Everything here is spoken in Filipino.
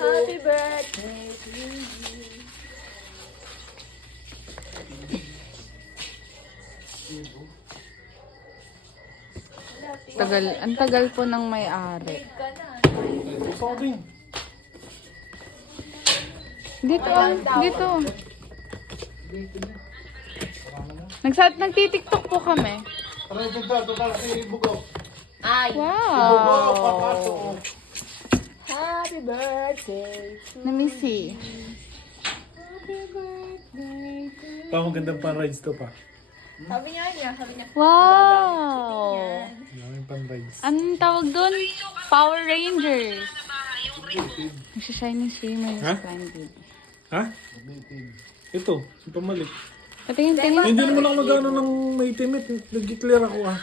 Happy birthday to you. Ang tagal po ng may-ari. Sorry. Dito. Nagtitiktok po kami. Tara dito, total si Bugok. Ay, Bugok, Wow! papasok. happy birthday to you. Namisi. Pa, magandang pan-rides to pa. Sabi niya, Wow! Maraming pan-rides. Anong tawag doon? Power Rangers. Nagsashine yung swimmer Ha? sa Splendid. Ha? Ito, yung pamalik. Patingin. Hindi naman ako nag-ano ng may timit. Nag-clear ako ah.